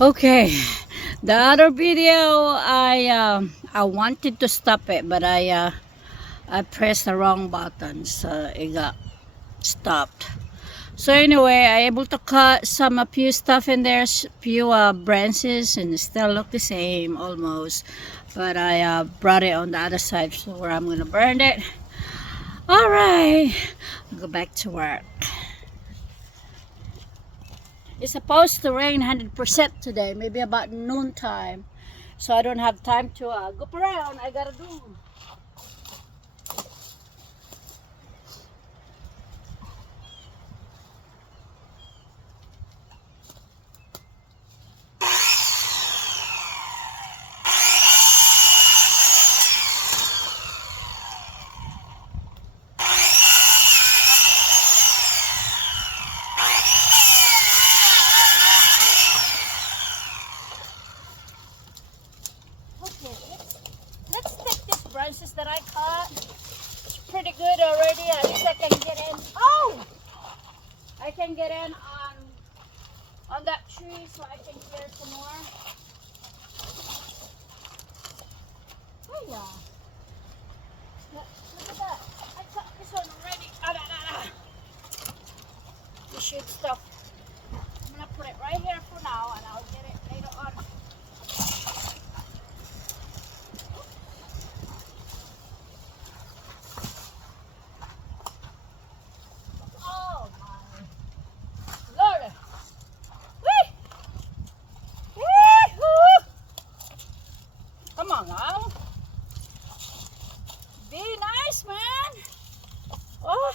Okay, the other video I wanted to stop it, but I pressed the wrong button, so it got stopped. So anyway, I able to cut some a few stuff in there, few branches, and it still look the same almost. But I brought it on the other side, so where I'm gonna burn it. All right, go back to work. It's supposed to rain 100% today, maybe about noontime. So I don't have time to go around. I gotta do. Okay, let's take these branches that I cut. It's pretty good already. At least I can get in. Oh, I can get in on that tree, so I can clear some more. Oh yeah. Look at that. I cut this one already. The shoot stuff. I'm gonna put it right here for now, and I'll get it later on. Oh my Lord! Whee! Wee-hoo! Come on now. Be nice, man. Oh,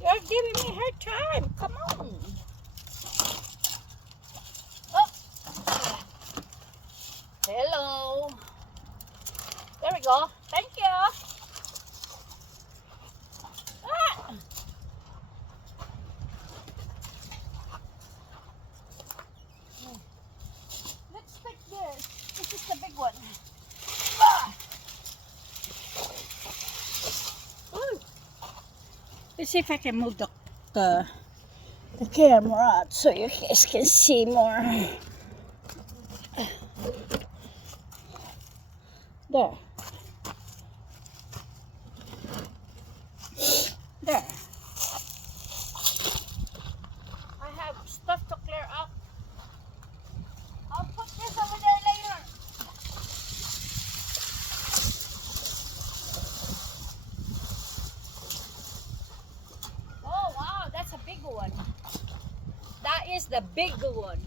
you're giving me hard time. Come on. Oh, hello. There we go. Thank you. Ah. Let's pick this. This is the big one. Ah. Ooh. Let's see if I can move the camera out so you guys can see more. There. There. I have stuff to clear up. I'll put this over there later. Oh wow, that's a big one. That is the big one.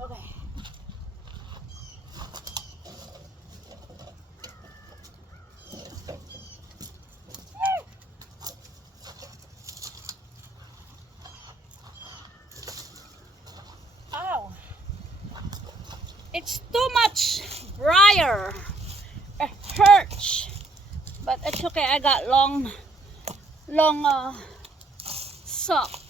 Okay. Ow. It's too much briar. It hurts. But it's okay. I got long socks.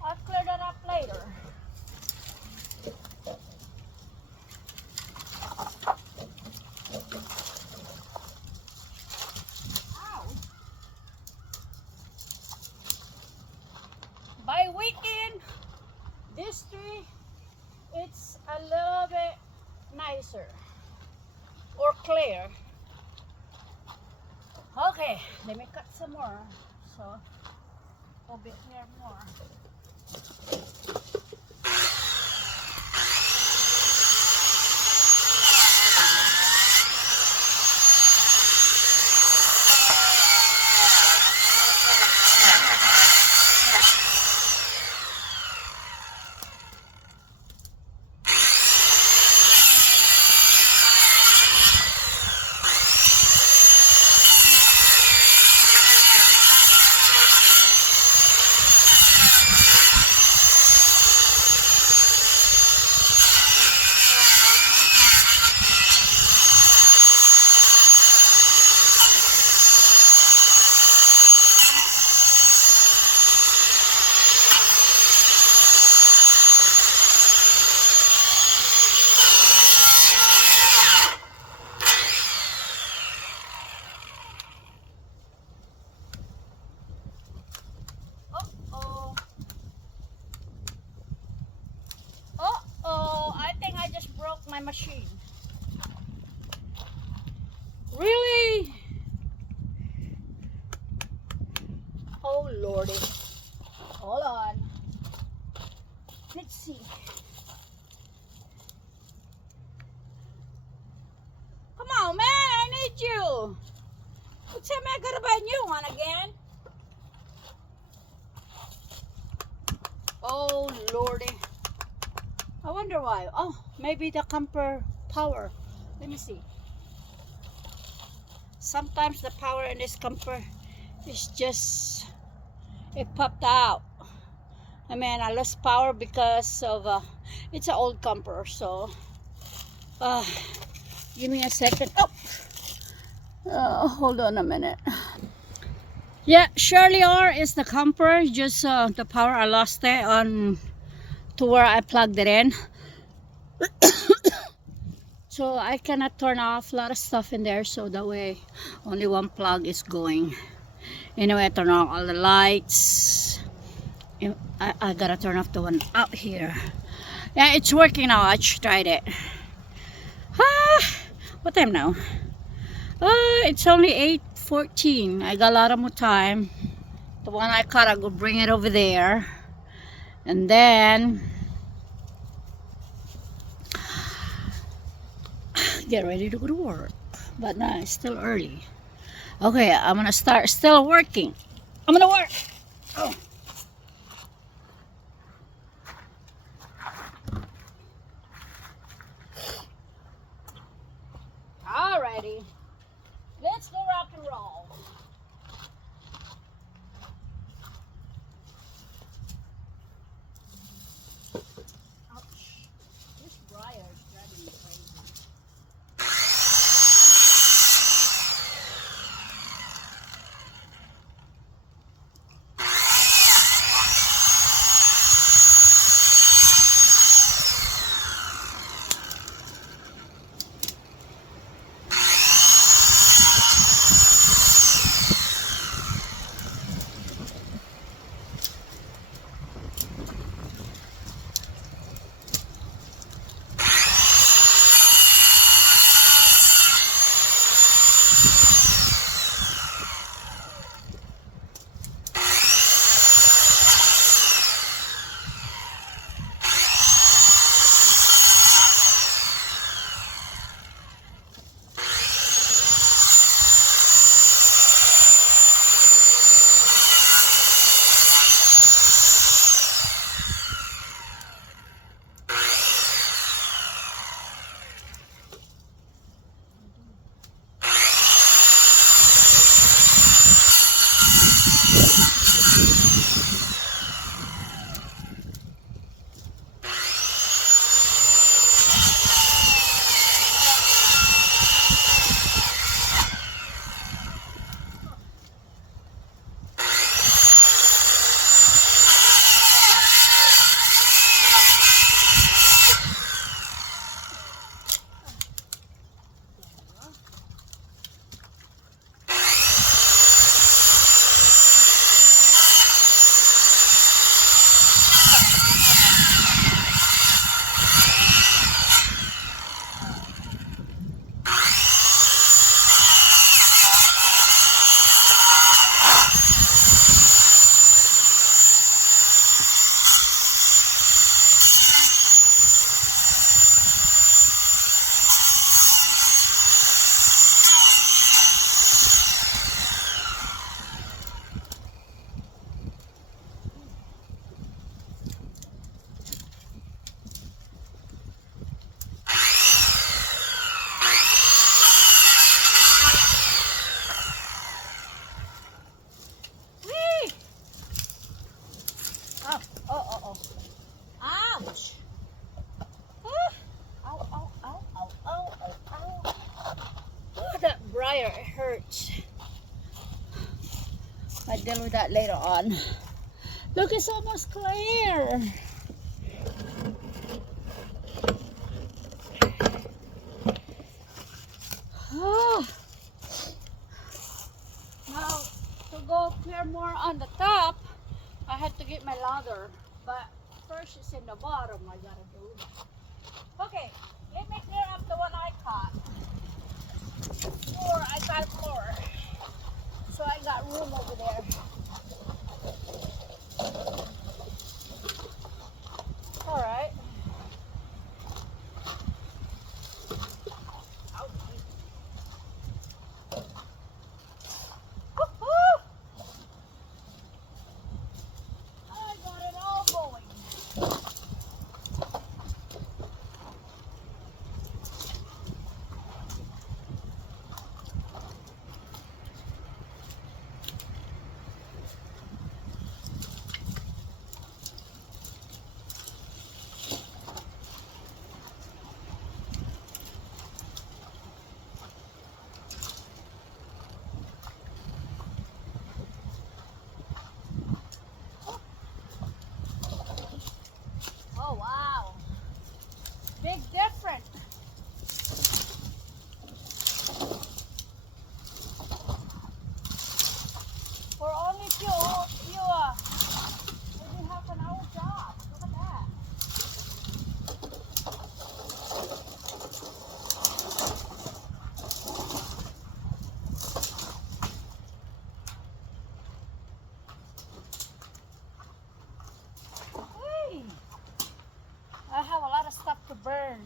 I'll clear that up later. Ow. By weekend, this tree, it's a little bit nicer or clear. Okay, let me cut some more so it'll be clear more. machine. Really? Oh lordy. Hold on. Let's see. Come on, man, I need you. You tell me I gotta buy a new one again. Oh lordy. I wonder why. Oh, maybe the camper power. Let me see. Sometimes the power in this camper is just, it popped out. I mean, I lost power because of it's an old camper. So give me a second. Hold on a minute. Yeah, surely or is the camper, just the power I lost it on to where I plugged it in. So I cannot turn off a lot of stuff in there, so that way only one plug is going. Anyway, I turn on all the lights. I gotta turn off the one out here. Yeah, it's working now. I tried it. What time now? It's only 8:14. I got a lot of more time. The one I caught, I go bring it over there, and then get ready to go to work. But no, it's still early. Okay, I'm gonna start still working. I'm gonna work. Oh. Alrighty, let's go rock and roll. Ouch. This briar is driving me crazy. Ouch! Ow, ow, ow, ow, ow, ow, ow. Oh, that briar, it hurts. I'll deal with that later on. Look, it's almost clear. Now, to go clear more on the top, I had to get my ladder. But first, it's in the bottom. I gotta do that. Okay, let me clear the one I caught. More, I got more. So I got room over there. All right. Woo-hoo! I got it all going. Oh wow, big difference. For only few maybe half an hour job. Look at that. Hey, I have a lot of stuff to burn.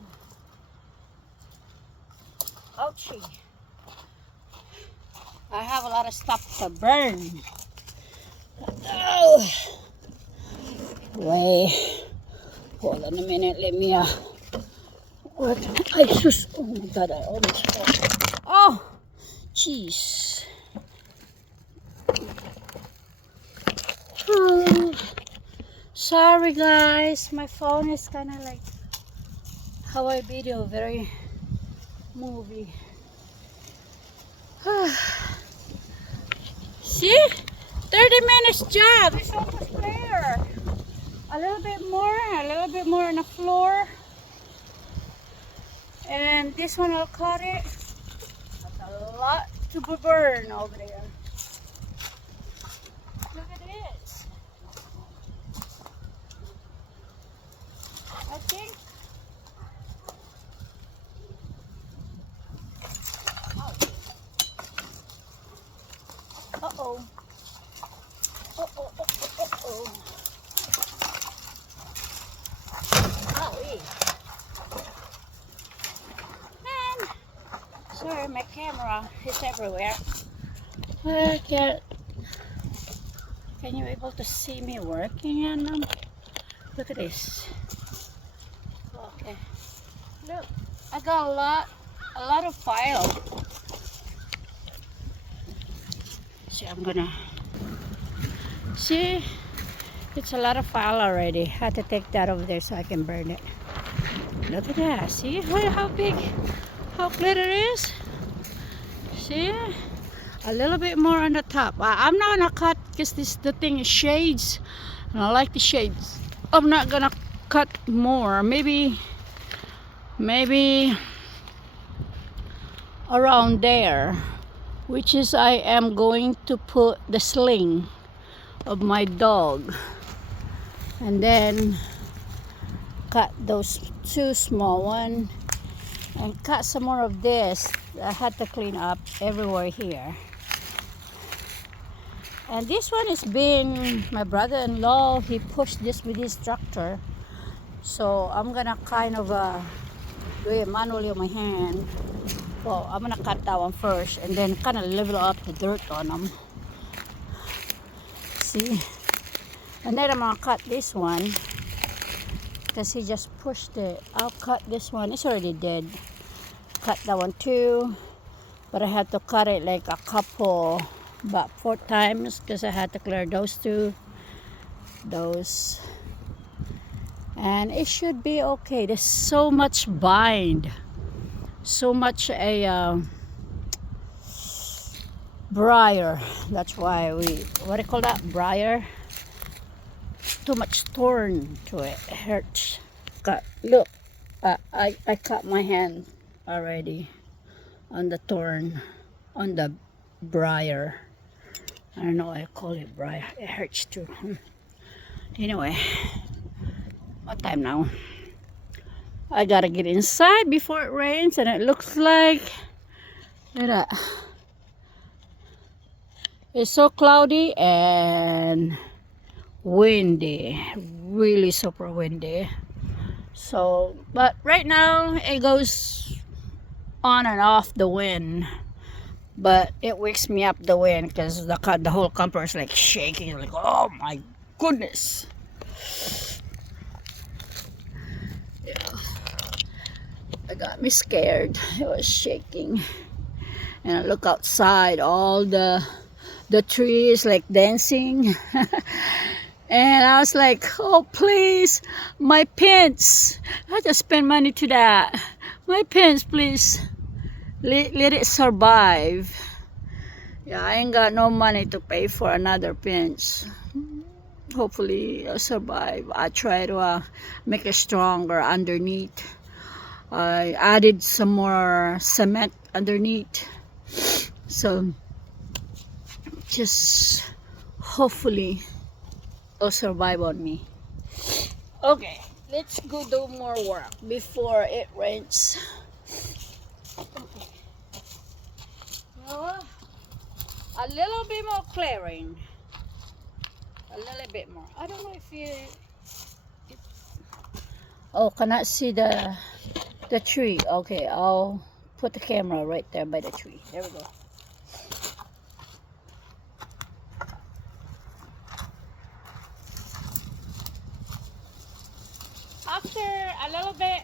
Ouchie. I have a lot of stuff to burn. Oh. Wait. Hold on a minute. Let me work. I just, oh my god, I almost fell. Oh, jeez. Oh, sorry guys, my phone is kind of like Hawaii video, very movie. See, 30 minutes job, it's almost there. A little bit more on the floor, and this one I'll cut it. That's a lot to burn over there. Look at this. I think. Oh. Uh-oh. Uh-oh, uh-oh, uh-oh. Golly. Man. Sorry, my camera is everywhere. I can't. Can you able to see me working on them? Look at this. Okay. Look, I got a lot of file. See, I'm gonna see. It's a lot of file already. I had to take that over there so I can burn it. Look at that. See how big, how clear it is? See? A little bit more on the top. I'm not gonna cut because the thing is shades. And I like the shades. I'm not gonna cut more. Maybe around there. Which is I am going to put the sling of my dog. And then cut those two small ones and cut some more of this. I had to clean up everywhere here. And this one is being my brother-in-law. He pushed this with his tractor, so I'm gonna kind of do it manually on my hand. Well, I'm gonna cut that one first and then kind of level up the dirt on them. See, and then I'm gonna cut this one because he just pushed it. I'll cut this one. It's already dead. Cut that one too, but I had to cut it like a couple, about 4 times because I had to clear those two, those, and it should be okay. There's so much bind, so much briar. That's why what do you call that, briar? Too much thorn to it. It hurts. Look, I cut my hand already on the thorn, on the briar. I don't know why I call it briar. It hurts too. Anyway, what time now? I gotta get inside before it rains, and it looks like, look at that. It's so cloudy and windy, really super windy. So, but right now it goes on and off the wind, but it wakes me up the wind because the whole camper is like shaking. Like, oh my goodness. Yeah, it got me scared. It was shaking, and I look outside, all the trees like dancing. And I was like, oh please, my pants. I just spend money to that. My pants, please. Let it survive. Yeah, I ain't got no money to pay for another pants. Hopefully I'll survive. I try to make it stronger underneath. I added some more cement underneath. So just hopefully it'll survive on me. Okay, let's go do more work before it rains. Okay. Well, a little bit more clearing. A little bit more. I don't know if you... Oh, cannot see the tree. Okay, I'll put the camera right there by the tree. There we go. After a little bit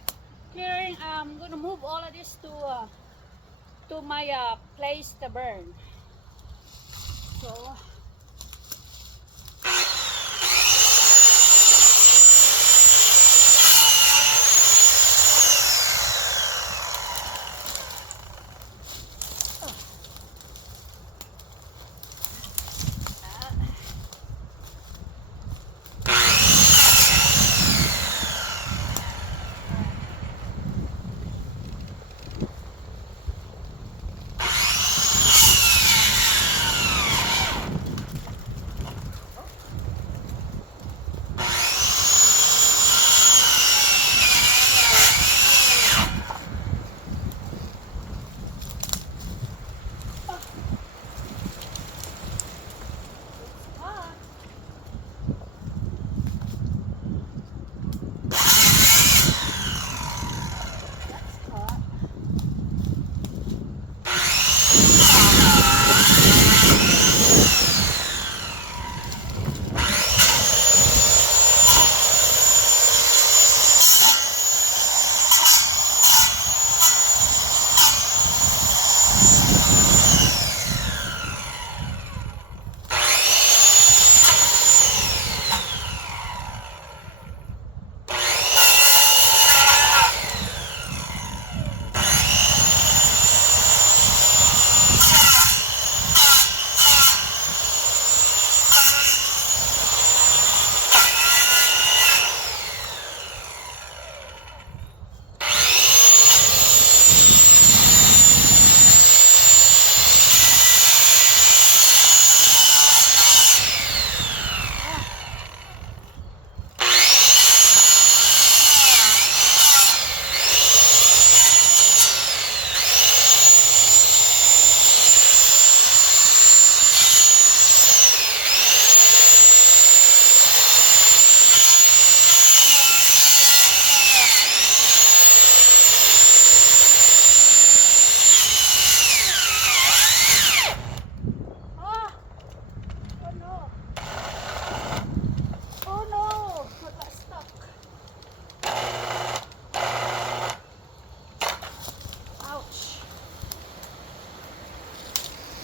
clearing, I'm gonna move all of this to my place to burn. So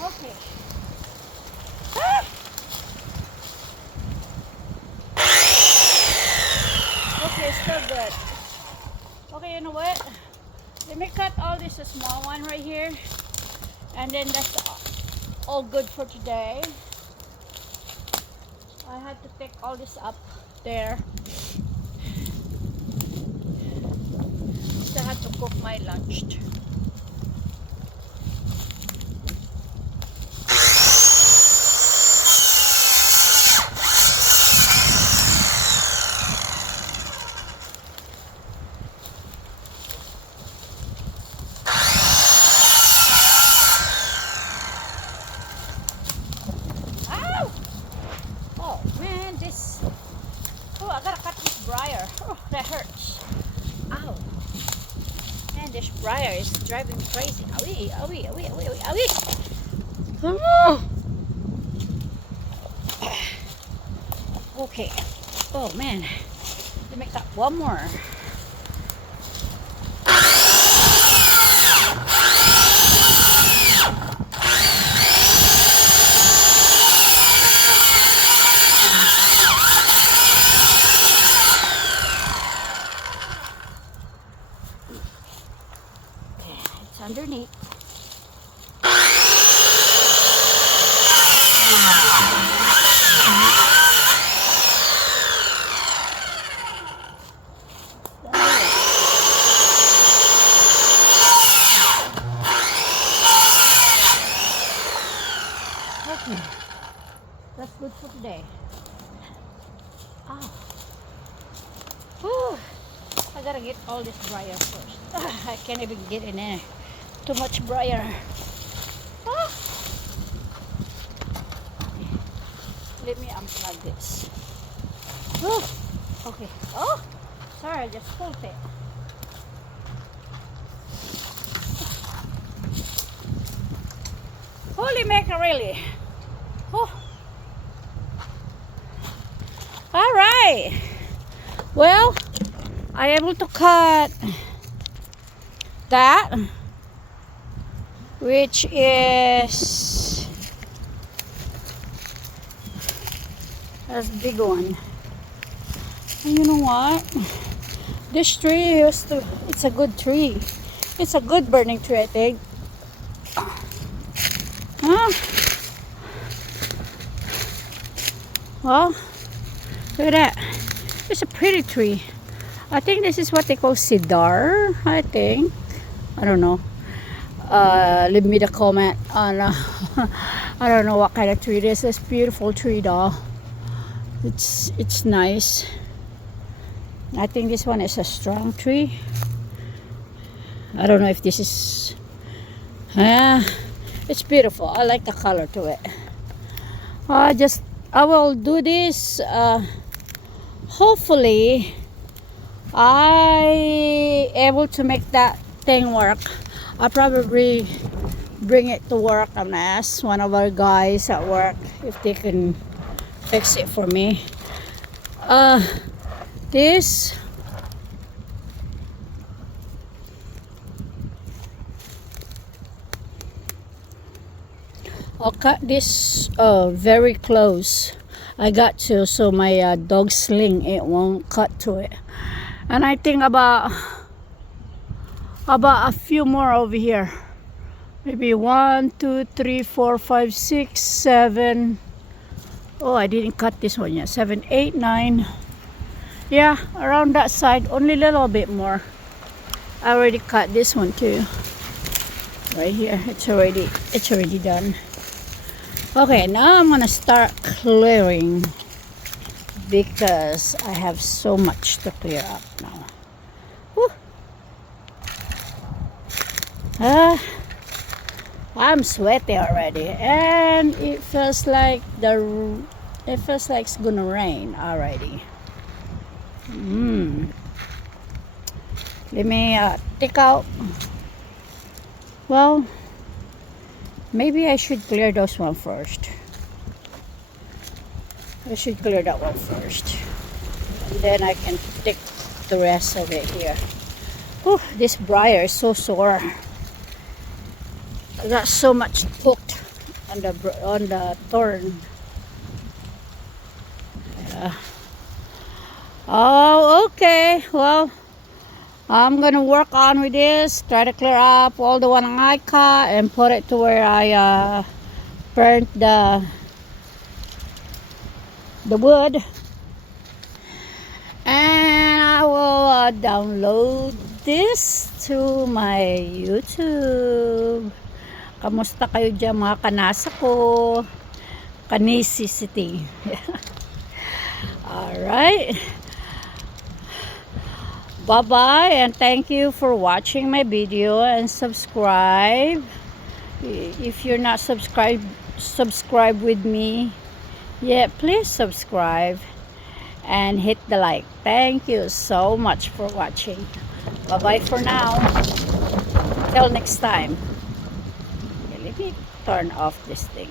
okay. Okay, still good. Okay, you know what? Let me cut all this a small one right here, and then that's all good for today. I had to take all this up there. So I had to cook my lunch. briar. Oh, that hurts. Ow. Man, this briar is driving me crazy. Owie, owie, owie, owie, owie, owie. Oh. Okay. Oh, man. Let me cut one more. It's underneath. Okay, that's good for today. Ah. Whew. I gotta get all this briar first. I can't even get in there. Too much briar. Ah. Let me unplug this. Oh, okay. Oh, sorry, I just pulled it. Holy macaroni. Oh. All right. Well, I able to cut that, which is that's a big one. And you know what? This tree used to, it's a good tree. It's a good burning tree, I think. Huh? Well, look at that. It's a pretty tree. I think this is what they call cedar, I think. I don't know. Leave me the comment on I don't know what kind of tree it is. It's a beautiful tree though. It's nice. I think this one is a strong tree. I don't know if this is it's beautiful. I like the color to it. I will do this hopefully I able to make that thing work. I'll probably bring it to work. I'm gonna ask one of our guys at work if they can fix it for me. This I'll cut this very close. I got to, so my dog sling it won't cut to it. And I think about a few more over here. Maybe 1, 2, 3, 4, 5, 6, 7. Oh, I didn't cut this one yet. 7, 8, 9. Yeah, around that side. Only a little bit more. I already cut this one too. Right here. It's already done. Okay, now I'm gonna start clearing because I have so much to clear up now. I'm sweaty already, and it feels like it's gonna rain already. Let me take out. Well, maybe I should clear those one first. I should clear that one first, and then I can take the rest of it here. Whew, this briar is so sore. I got so much hooked on the thorn. Yeah. Oh, okay. Well, I'm gonna work on with this. Try to clear up all the one I cut and put it to where I burnt the wood. And I will download this to my YouTube. Kamusta kayo dyan mga kanasa ko? Kanisi City. Alright. Bye-bye, and thank you for watching my video, and subscribe. If you're not subscribed with me yet, please subscribe. and hit the like. Thank you so much for watching. Bye bye for now. Till next time. Okay, let me turn off this thing.